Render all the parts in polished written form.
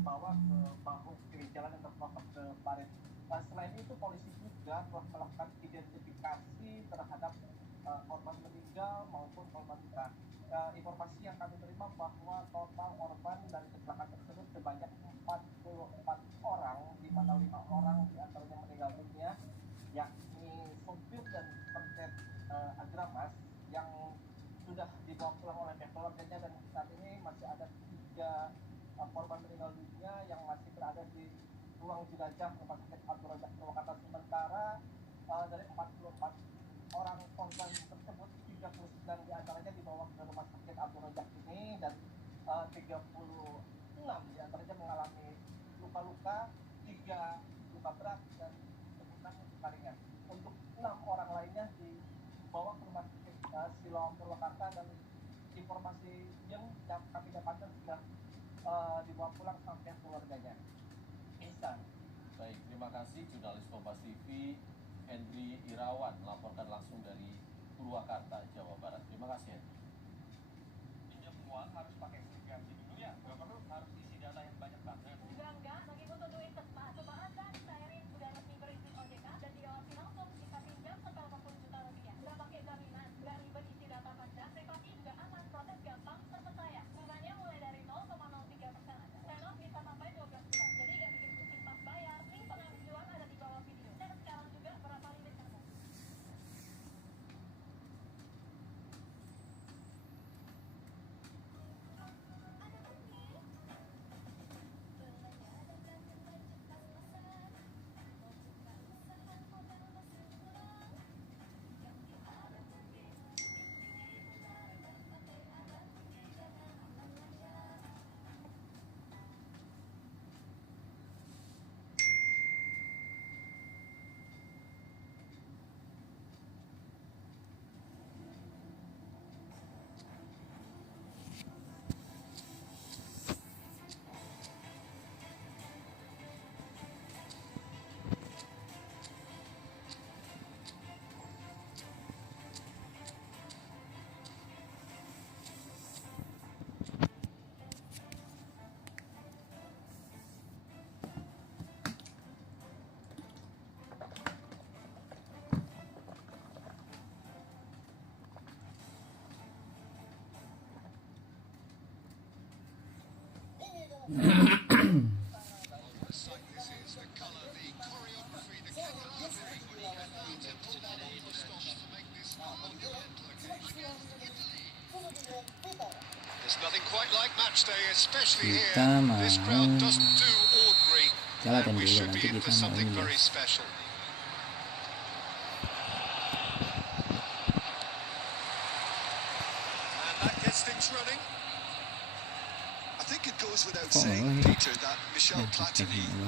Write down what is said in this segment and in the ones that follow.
terbawa ke bahu kiri jalan yang terpelosok ke parit. Selain itu polisi juga telah melakukan identifikasi terhadap korban meninggal maupun korban luka. Informasi yang kami terima bahwa total korban dari kecelakaan tersebut sebanyak 44 orang, di mana 5 orang diantaranya meninggal dunia, yakni sopir dan terkait agramas yang sudah dibawa pulang oleh pihak keluarganya, dan saat ini masih ada 3 korban meninggal dunia yang masih berada di ruang jenazah rumah sakit Abdul Razak Purwakarta. Sementara dari 44 orang korban tersebut 39 diantaranya dibawa ke rumah sakit Abdul Razak ini, dan 36 diantaranya mengalami luka-luka, 3 luka berat dan 6 luka ringan. Untuk 6 orang lainnya dibawa ke rumah sakit Siloam Purwakarta, dan informasi yang kami dapatkan sudah dibawa pulang sampai keluarganya. Ihsan. Baik, terima kasih jurnalis Kompas TV Henry Irawan melaporkan langsung dari Purwakarta, Jawa Barat. Terima kasih, Henry. Pinjam uang harus pakai aplikasi dulu ya, nggak perlu harus isi data yang banyak banget. Enggak, bagi butuh duit cepat. Coba Anda cairin sudah resmi berizin OJK dan diawasi langsung bisa pinjam sampai 80 juta rupiah. Nggak pakai jaminan, nggak ribet isi data pajak, privasi juga aman, proses gampang, terpercaya. Bunganya mulai dari 0,03% aja. Tenor bisa sampai 12 bulan, jadi nggak bikin pusing pas bayar. Link pengajuan ada di bawah video. Dan sekarang juga berapa limit kamu? Kita mau jalan dulu, nanti kita mau ini ya.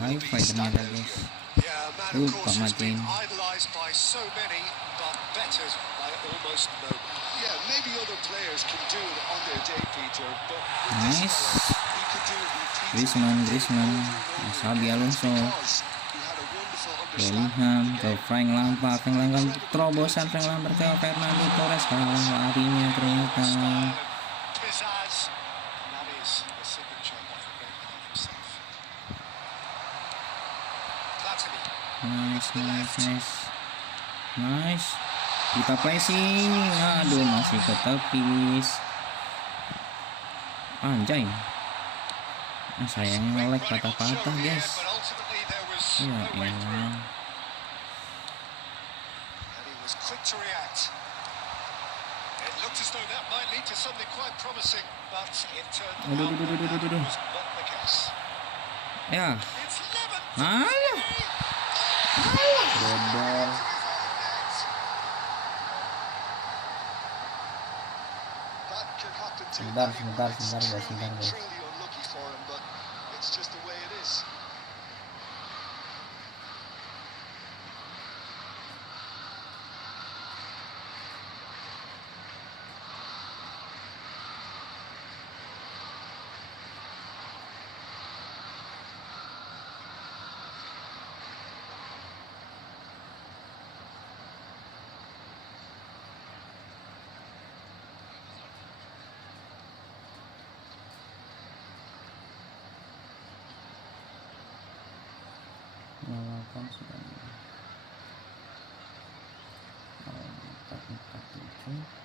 Wifi ternyata guys, lupa matiin. Nice, Griezmann, Xabi Alonso, Bellingham ke Frank Lampard terobosan Frank Lampard ke Fernando Torres, kalah larinya ternyata. Nice. Kita pressing, aduh masih ketepis. Anjay. Sayangnya lag patah-patah guys. Ya elah. Aduh. Ya. Alah. Bodol. Sebentar guys. nyalakan sudah 447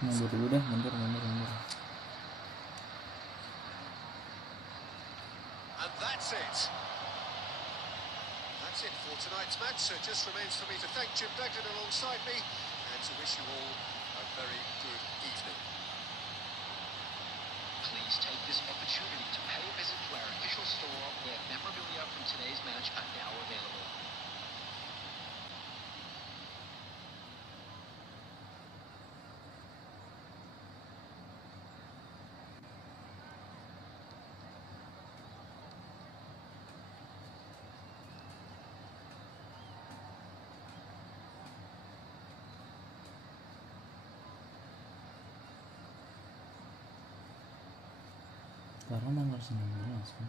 mundur dulu dah, mundur. And that's it. That's it for tonight's match. So it just remains for me to thank Jim Beglin alongside me and to wish you all a very good evening. Please take this opportunity to pay a visit to our official store where memorabilia from today's match are now available. Sekarang nomor 19 kan?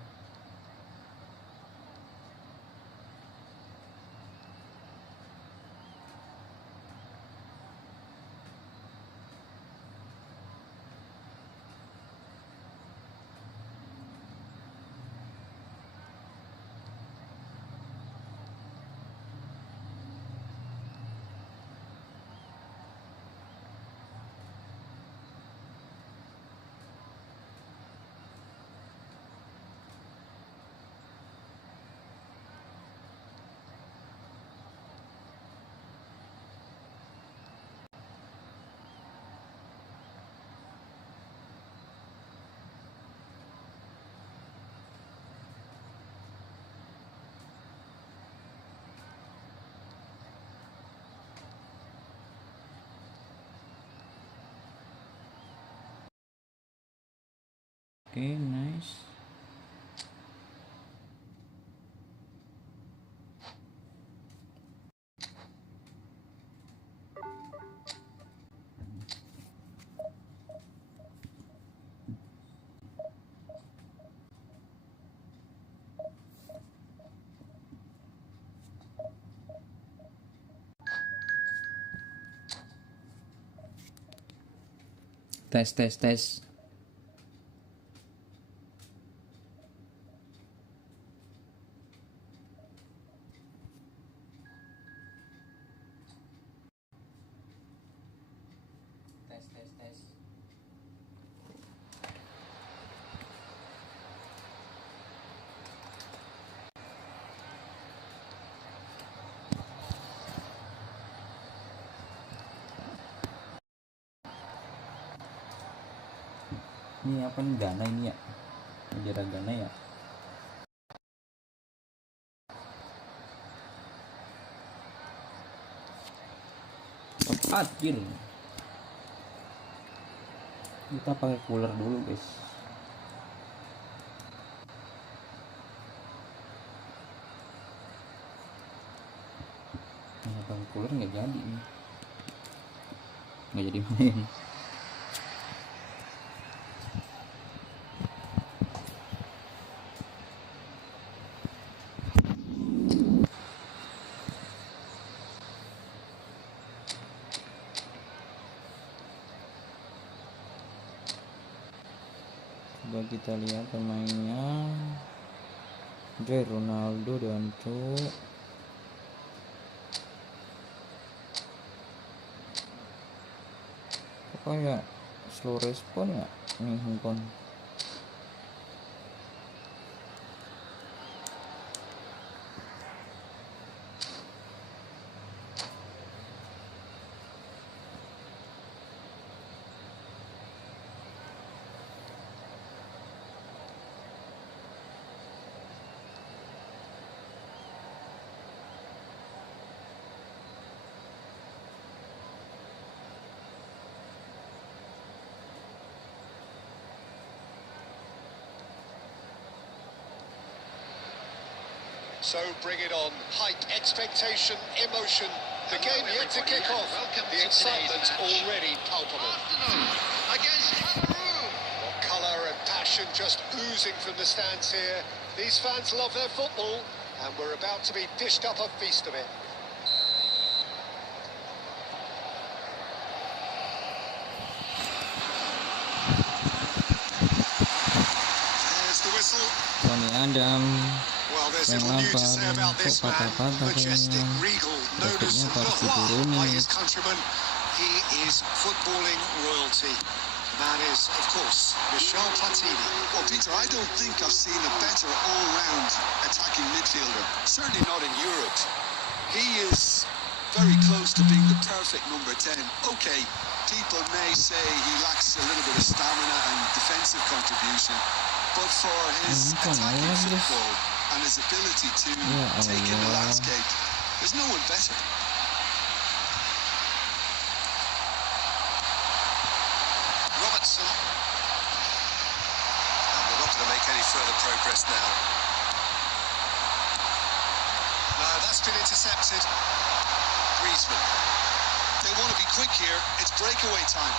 Oke, nice. Tes. Ini apa nih, Gana ini ya? Bendera Gana ya? Anjir. Kita pakai cooler dulu, guys. Nah, pakai cooler nggak jadi nih. Nggak jadi main. Coba kita lihat pemainnya. Ronaldo dan kayak slow respon nggak nih handphone? So bring it on. Hype, expectation, emotion. The game yet to kick off. The excitement already palpable. Against Cameroon. Well, colour and passion just oozing from the stands here. These fans love their football, and we're about to be dished up a feast of it. There's the whistle. Tony Adam Well, there's yang little new to say lapar about kok this man. patah-patah Majestic, kayaknya. regal, known as Topiknya Le harus Roi by diturunin. his countrymen. He is footballing royalty. The man is, of course, Michel Platini. Well, Peter, I don't think I've seen a better all-round attacking midfielder. Certainly not in Europe. He is very close to being the perfect number 10. Okay, people may say he lacks a little bit of stamina and defensive contribution, but for his attacking football and his ability to take in the landscape, there's no one better. Robertson. And we're not going to make any further progress now. No, that's been intercepted. Griezmann. They want to be quick here. It's breakaway time.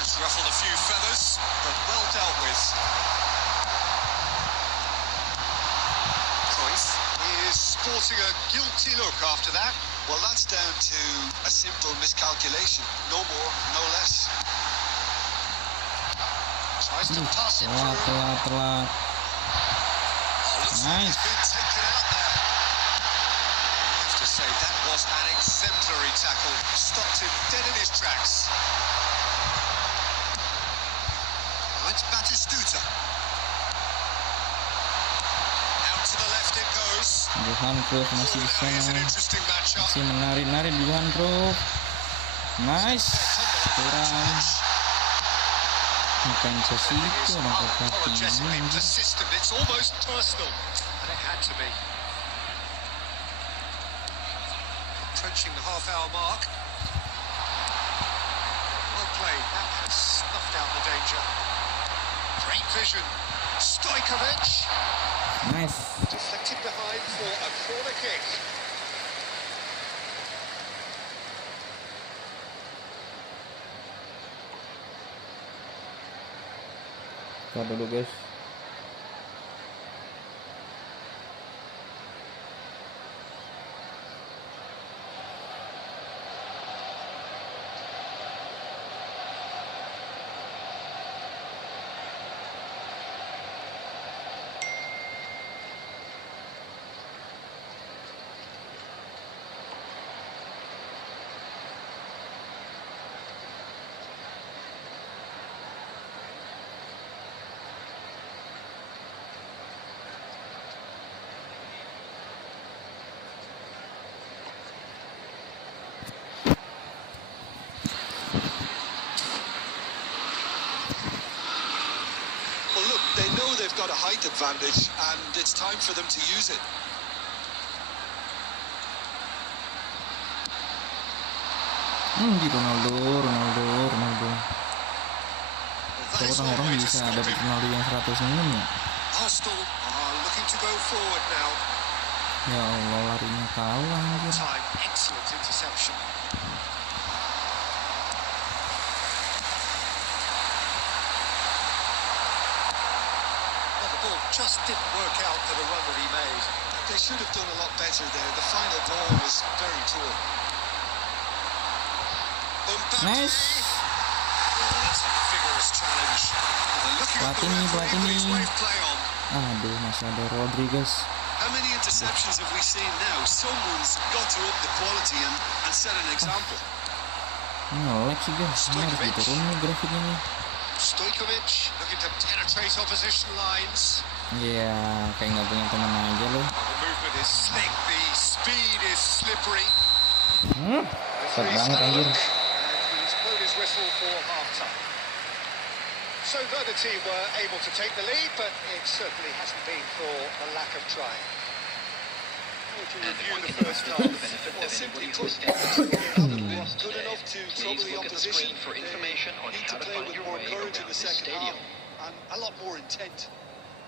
Has ruffled a few feathers, but well dealt with. Cruyff is sporting a guilty look after that. Well, that's down to a simple miscalculation. No more, no less. Tries to pass it Telat, through. telat. Oh, looks like Nice. he's been taken out there. I have to say, that was an exemplary tackle. Stopped him dead in his tracks. Oh, it's Batistuta. Out to the left it goes. Johan Cruyff masih Oh, bisa now here's an interesting matchup. masih menarik-narik Johan Cruyff. Nice. Kurang bukan ke situ orang Unapologetically Platini. persistent. It's almost personal, and it had to be. Approaching the half-hour mark. Well played. That has snuffed out the danger. Great vision. Stojkovic Nice. deflected behind for a corner kick. Kita dulu guys. Well, look, they know they've got a height advantage, and it's time for them to use it. Di Ronaldo. That is one Orang-orang way to bisa stop dapat him. Ronaldo yang 106 ya. Arsenal are looking to go forward now. Ya Allah, larinya kalah anjir. Time, excellent interception. Well, the ball just didn't work out for the run that he made. They should have done a lot better there. The final ball was very poor. Mbappe. Nice. Oh, that's a vigorous challenge. They're looking at the referee, but he's waved play on. Aduh, masih ada Rodriguez. How many interceptions have we seen now? Someone's got to up the quality and set an example. Nge-lag sih guys, ini harus diturunin grafiknya nih. Stojkovic looking to penetrate opposition lines. Iya, kayak nggak punya teman aja loh. The movement is slick, the speed is slippery. Set banget anjir. And he's blown his whistle for half-time. So neither team were able to take the lead, but it certainly hasn't been for a lack of trying. To review the first half, Well, simply put, wasn't good enough to trouble the opposition. for information on Need to how to play find with your more way courage in around the this second stadium. half and a lot more intent.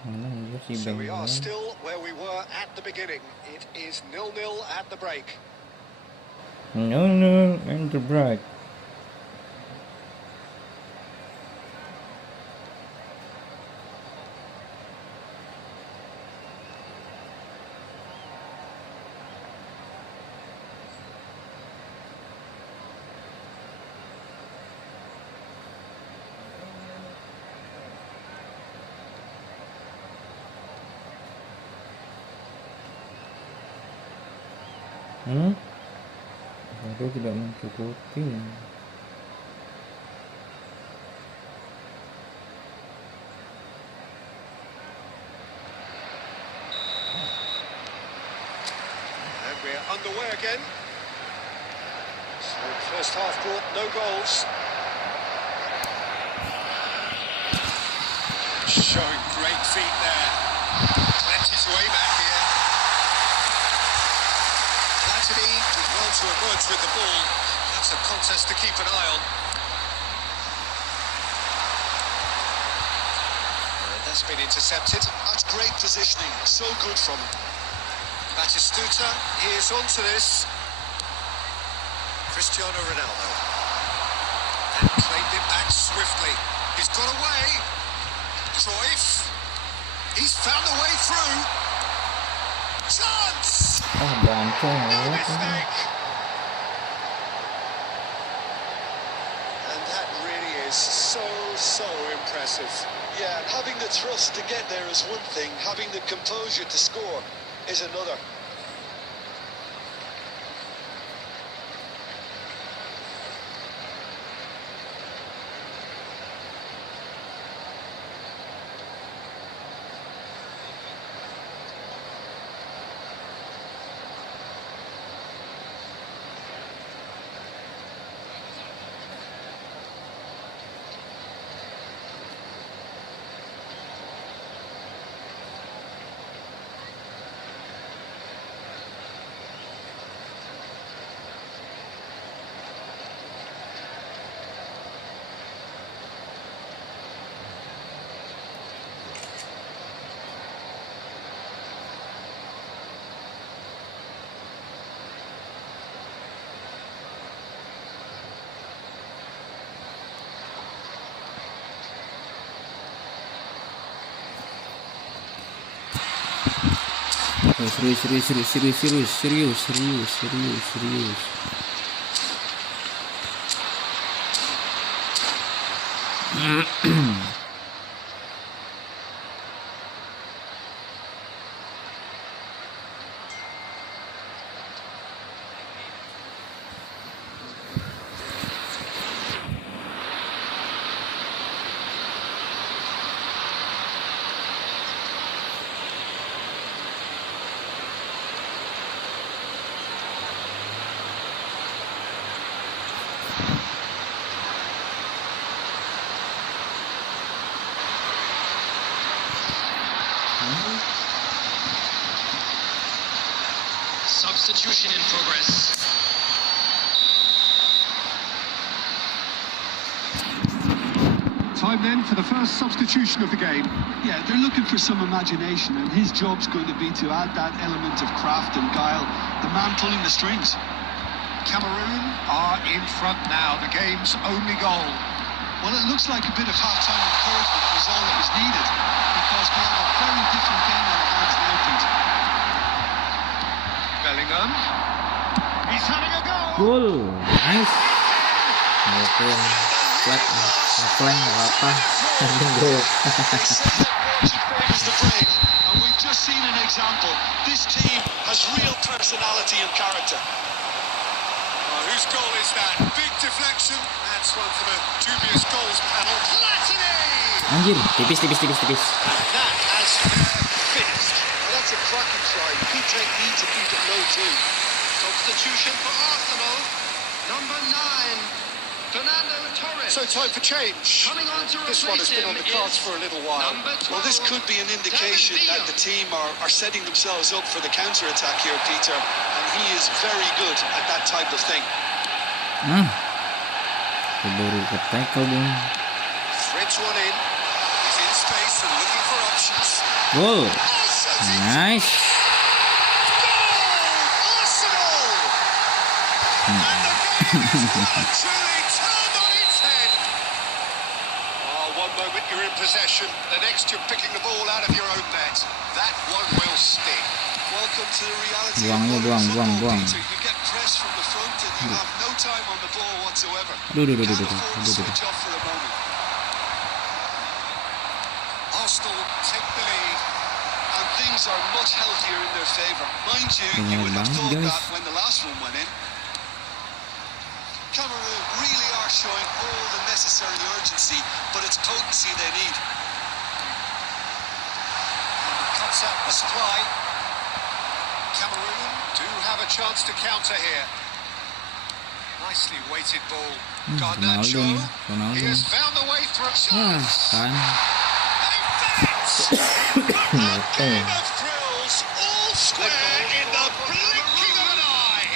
Mana juga si So Bang. we are still where we were at the beginning. It is 0-0 at the break. No, and the break. Aduh, tidak mencukupi. And we're underway again. So the first half brought no goals. Showing great feet there. Plenty to aim at here. Platini did well to emerge with the ball. That's a contest to keep an eye on. That's been intercepted. That's great positioning. So good from him. Batistuta, he is onto this. Cristiano Ronaldo. And claimed it back swiftly. He's got away. Cruyff. He's found a way through. Chance! Gantung No ya. mistake. And that really is so impressive. Yeah, and having the thrust to get there is one thing. Having the composure to score is another. Serius. Substitution in progress. Time then for the first substitution of the game. Yeah, they're looking for some imagination, and his job's going to be to add that element of craft and guile. The man pulling the strings. Cameroon are in front now, the game's only goal. Well, it looks like a bit of half-time encouragement was all that was needed, because we have a very different game in our hands now, Peter. Bellingham. He's having a go. Goal, nice. Oke, flag, apa? Goal. They say that fortune favours the brave, and we've just seen an example. This team has real personality and character. Whose goal is that? Big deflection. action. That's one for the dubious goals panel. Platini! Anjir, tipis. That has finished. Well, that's a cracking try. Good technique to keep it low too. Substitution for Arsenal. Number 9, Fernando Torres. So time for change. Coming on to This one has been on the cards for a little while. Number 12, Well, this could be an indication that the team are setting themselves up for the counter-attack here, Peter, and he is very good at that type of thing. Baru ke tackle dong. Threads one in. He's in space and looking for options. Goal. Oh, so Nice. Arsenal! And the game is well truly turned on its head. Oh, one moment you're in possession, the next you're picking the ball out of your own net. That one will sting. Welcome to the reality Buang, of modern buang. football, Peter. You get pressed from the front and you have no time on the ball whatsoever. Aduh. Can't afford to switch off for a moment. Arsenal take the lead. And things are much healthier in their favour. Mind you, you Benar would have banget, thought guys. that when the last one went in. Cameroon really are showing all the necessary urgency, but it's potency they need. Cuts out the supply. Cameroon do have a chance to counter here. Nicely weighted ball. Ronaldo nih, He has found the way through. kan. A game of thrills, all square in the blinking of an eye.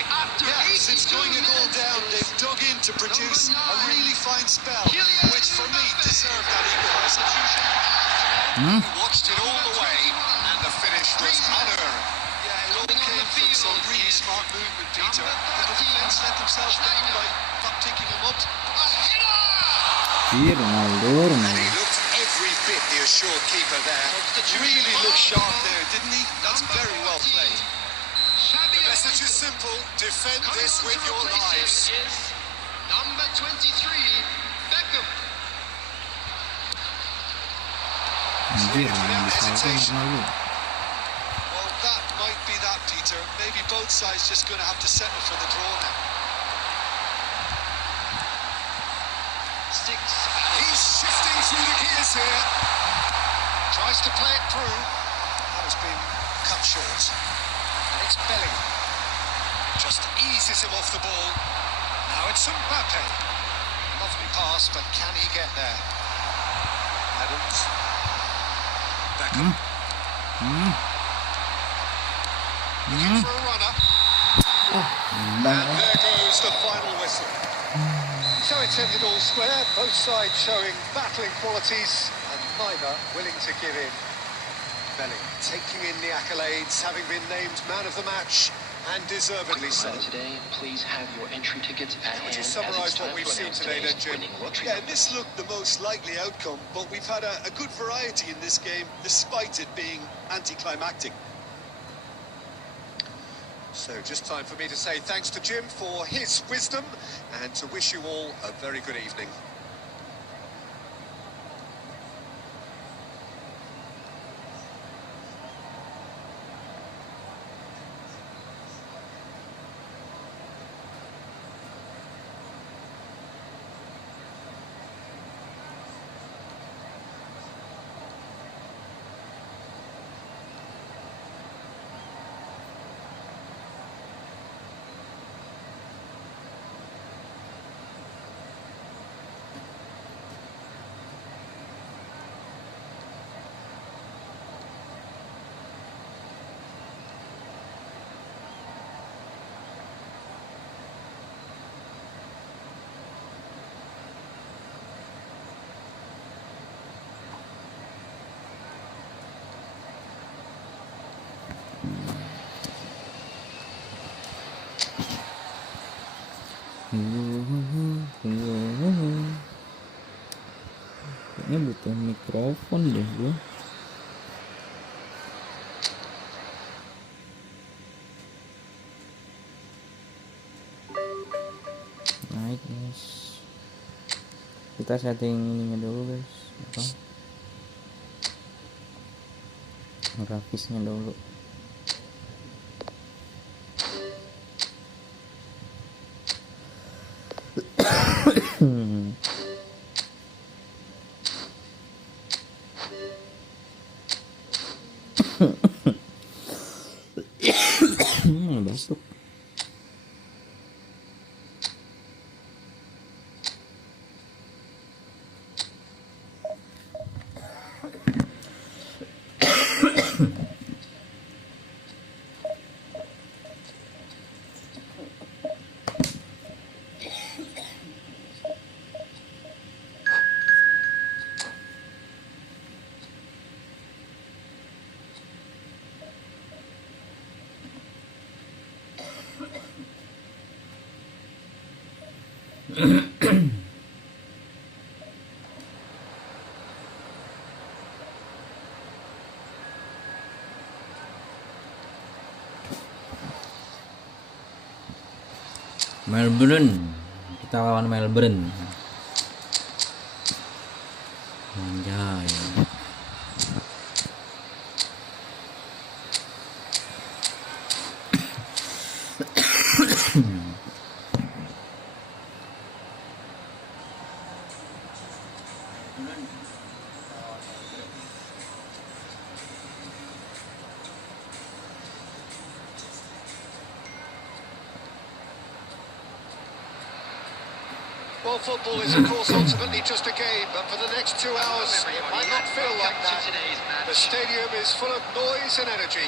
Yeah, since going a goal down, they've dug in to produce a really fine spell, which for me deserved that equaliser. Watched it all the way, and the finish was unearned. Yeah, it all came from some really smart movement, Peter. And the defence let themselves down by not picking him up. A header! Ih, Ronaldo. He looked every bit the assured keeper there. Really looked sharp there, didn't he? That's very well played. The message is simple: defend this with your lives. Number 23, Beckham. Anjir, yang disalto Ronaldo. Well, that might be that, Peter. Maybe both sides just going to have to settle for the draw now. He's shifting through the gears here. Tries to play it through. That has been cut short. It's Bellingham. Just eases him off the ball. Now it's Mbappe. Lovely pass, but can he get there? Adams. Beckham. Looking for a runner. And there goes the final whistle. So it's ended all square, both sides showing battling qualities and neither willing to give in. Bellingham taking in the accolades, having been named man of the match, and deservedly so. Today, please have your entry tickets at hand. Would you as summarise it's time what we've to seen announce today then, today's Jim? winning lottery Yeah, number. this looked the most likely outcome, but we've had a good variety in this game, despite it being anticlimactic. So just time for me to say thanks to Jim for his wisdom and to wish you all a very good evening. Kayaknya butuh mikrofon deh bro. Naik guys. Kita setting ininya dulu guys. Apa? Grafisnya dulu. Melbourne, kita lawan Melbourne. Anjay. Well, football is, of course, ultimately just a game, but for the next 2 hours, it might not feel like that. The stadium is full of noise and energy.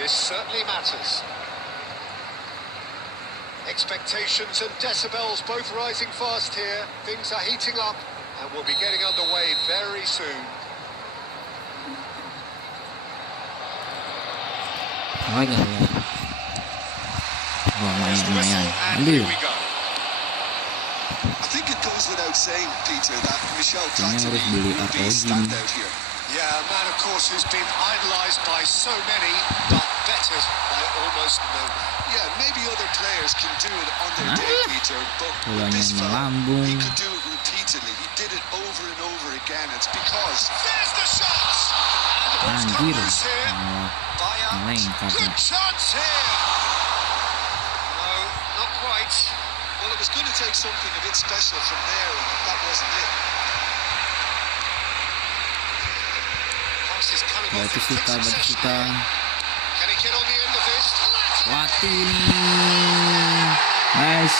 This certainly matters. Expectations and decibels both rising fast here. Things are heating up, and we'll be getting underway very soon. Lagi ya. Wah, There's the whistle, and here we go. I think it goes without saying, Peter, that Michel Kayaknya harus Platini beli will be ROG. standout here. Yeah, a man, of course, who's been idolised by so many, but bettered by almost no one. Yeah, maybe other players can do it on their day, Peter, but with Bolanya this fella, melambung. he could do it repeatedly. He did it over and over again. It's because There's the shot! And who's come Anjir. loose here? Malah Bayern. melengkap Good nih. chance here! No, not quite. well, it was going to take something a bit special from there, and that wasn't it. Pass is coming off Batu in quick suka, batu succession suka. here. Can he get on the end of this? Platini. Nice.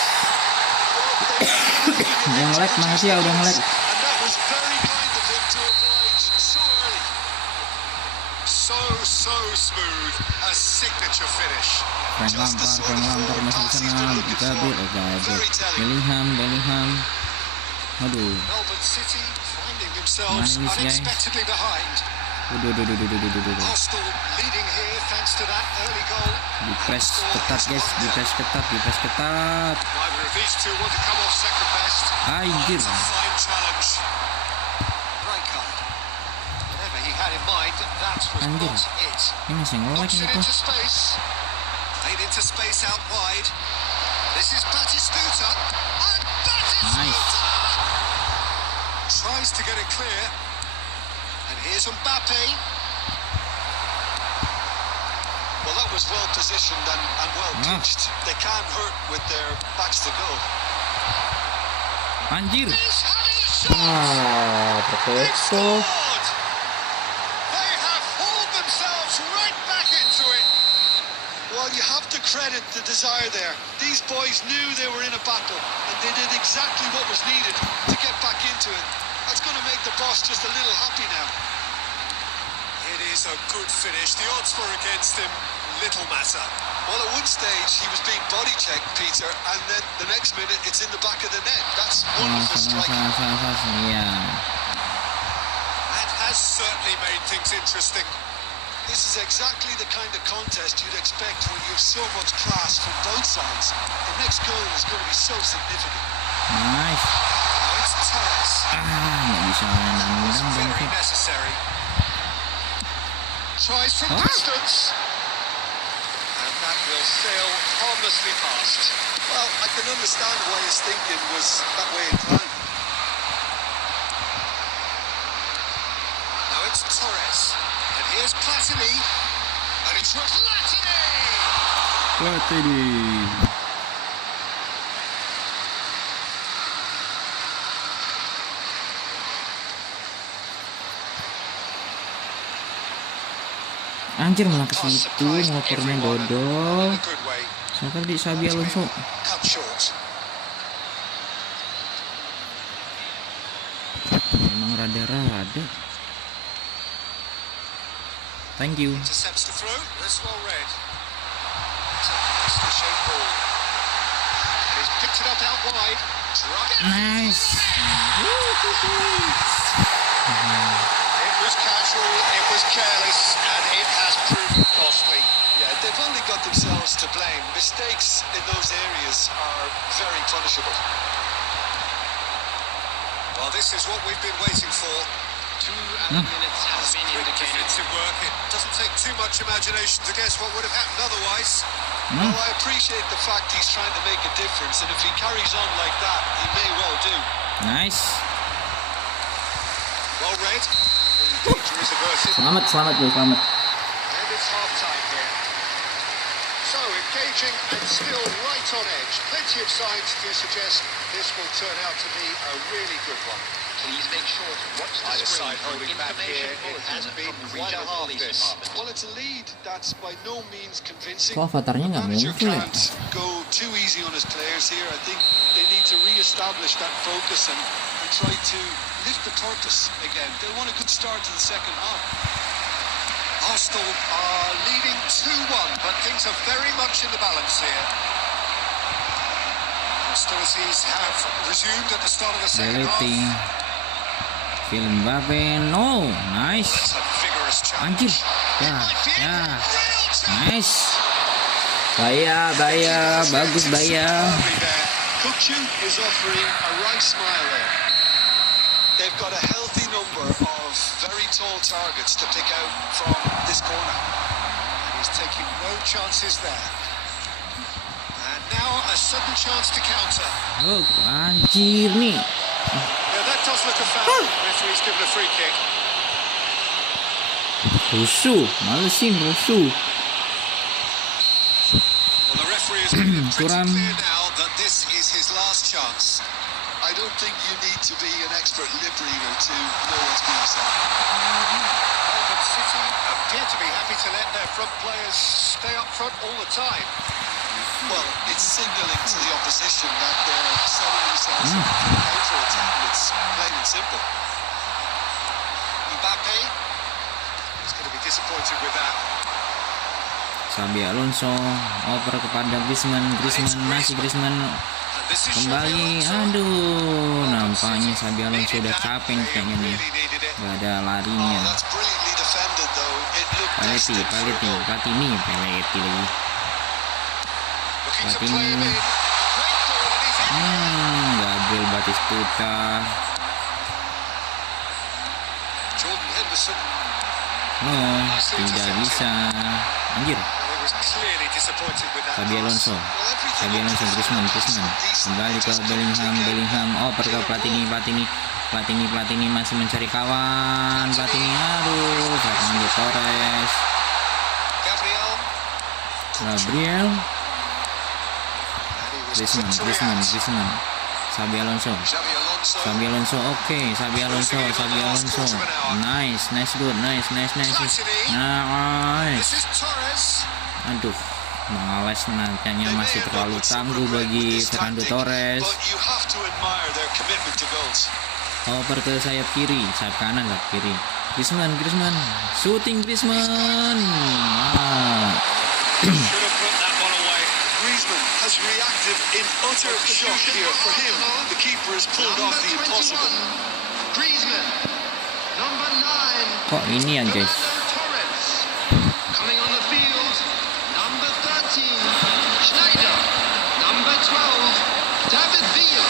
Udah nge-lag, makasih ya udah nge-lag. And that was very kind of him to oblige so early. So smooth. A signature finish. Frank Lampard masih di sana. Bellingham. Aduh. Melbourne City finding Mana themselves ini sih, guys? unexpectedly behind. Aduh. Arsenal leading here thanks to that early goal. Di press ketat guys, di press ketat. Neither of these two want to come off second best. Anjir. That's a fine challenge. Rijkaard. Whatever he had in mind, that was Anjir. not it. Ini masih nge-lag Knocks it gitu. into space. Played into space out wide. This is Batistuta. And Batistuta! Nice. Tries to get it clear. And here's Mbappe. Well, that was well positioned and well pitched. They can't hurt with their backs to goal. Anjir. He's having a shot! They've Terkecoh. scored! They have hauled themselves right back into it. Well, you have to credit the desire there. These boys knew they were in a battle, and they did exactly what was needed to get back into it. That's going to make the boss just a little happy now. It is a good finish. The odds were against him. Little matter. Well, at one stage, he was being body checked, Peter, and then the next minute, it's in the back of the net. That's wonderful striking. Iya. That has certainly made things interesting. This is exactly the kind of contest you'd expect when you have so much class from both sides. The next goal is going to be so significant. Nice. Now it's Torres. Nggak bisa That was nendang very bangkit. necessary. Tries from distance. And that will sail harmlessly past. Well, I can understand why his thinking was that way inclined. Now it's Torres. And here's Platini. And it's Platini! Anjir malah ke situ motornya dodol. In a good way. Sampai di Xabi Alonso. Cut short. Emang rada-rada. Thank you. Intercepts the throw. That's well read. It's a nicely shaped ball. And he's picked it up out wide. Nice. It was casual, it was careless, and it has proven costly. Yeah, they've only got themselves to blame. Mistakes in those areas are very punishable. this is what we've been waiting for. 2 minutes has been Quick indicated. defensive work. It doesn't take too much imagination to guess what would have happened otherwise. Well, I appreciate the fact he's trying to make a difference, and if he carries on like that, he may well do. Nice. Well read. The danger is averted. Selamat bro, selamat. And it's half-time here. So, engaging and still right on edge. Plenty of signs to suggest this will turn out to be a really good one. Please make sure to watch the Either screen side for holding an back information here. It has bulletin been from the one and a regional half police this. department. Well, it's a lead that's by no means convincing. Kok avatarnya nggak Manager muncul ya? can't go too easy on his players here. I think they need to re-establish that focus and try to lift the purpose again. They want a good start to the second half. Arsenal are leading 2-1, but things are very much in the balance here. Hostilities have resumed at the start of the second half. Beleting. Film Mbappe, no, nice. That's a vigorous Anjir, challenge. ya, nice. Baya, bagus Baya. Kukcu is offering a right smile there. They've got a healthy number of very tall targets to pick out from this corner. He's taking no chances there. And now a sudden chance to counter. Oh, anjir nih. Yeah, that does look a foul. Referee's given a free kick. Rusuh, malesin rusuh. Well, the referee has made it pretty Kurang. clear now that this is his last chance. I don't think you need to be an expert lip reader to know what's being said. Melbourne City appear to be happy to let their front players stay up front all the time. Well, it's signalling to the opposition that they're setting themselves up for a counter-attack. It's plain and simple. Mbappe is going to be disappointed with that. Xabi Alonso oper kepada Griezmann, masih Griezmann And this is kembali. Xabi Alonso. Aduh, nampaknya Xabi Alonso udah capek nih kayaknya nih. Really needed it. Gak ada Oh, larinya. that's brilliantly defended, though. It looked Peleti destined for a goal. Platini lagi. Looking to Platini. play him in. Great ball and he's in. Gabriel Batistuta. Jordan Henderson. No, tidak bisa. Anjir, He was clearly disappointed with that. Xabi pass. Alonso. Griezmann. Kembali ke Bellingham. Oper ke Platini masih mencari kawan. Platini, aduh, Fernando Torres. And Gabriel. he was quick to Griezmann. react. Xabi Alonso. Oke, Xabi Alonso. Nice, good, nice. This is Torres. Aduh, males nampaknya masih terlalu tangguh bagi Fernando Torres. But you have to admire their commitment to goals. Oper ke sayap kanan lah kiri. Griezmann. Shooting Griezmann. Should have put that one away. Griezmann has reacted in utter shock here. For him, the keeper has pulled off the impossible. Griezmann, number 9. Kok ini ya guys? Torres. Coming on the field, number 13. Schneider, number 12. David Villa.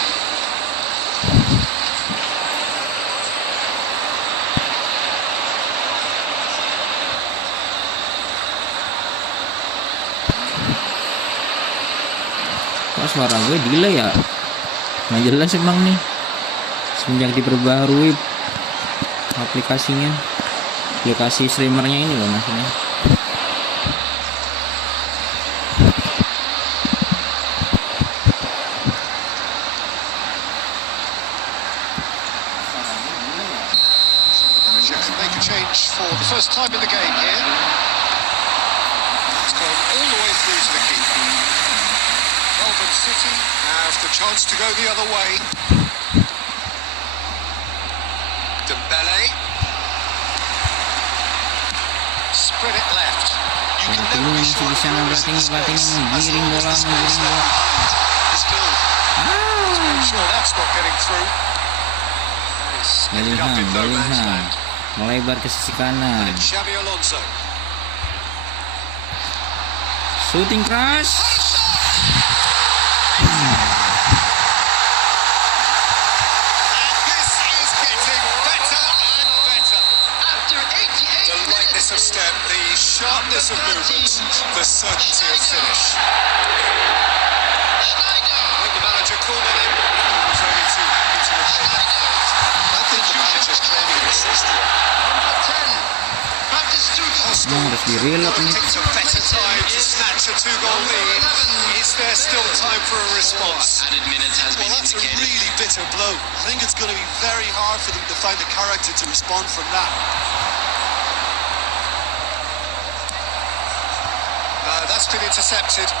Kok suara gue delay ya? Nggak jelas emang nih. Semenjak diperbarui aplikasi streamernya ini loh maksudnya. Manager can make a change for the first time in the game here. It's gone all the way through to the keeper. Melbourne City have the chance to go the other way. Dembele. Spread it left. You can Platini never be masih sure di sana, who is in Platini space, as menggiring long as bola. the space left behind is filled. I'm sure that's not getting through. He's ended up in no man's Bellingham land. melebar ke sisi kanan. And Xabi Alonso. Shooting keras. And this is lightness of step, the sharpness of movement, the certainty of finish. When the manager called on him, he was only too happy to obey that fate. I think the manager's claiming an assist here. Harus di-reload nih. Takes a better time to snatch a 2-goal lead. Is there still time for a response? Added minutes has Well, been that's a indicated. really bitter blow. I think it's going to be very hard for them to find the character to respond from that. That's been intercepted.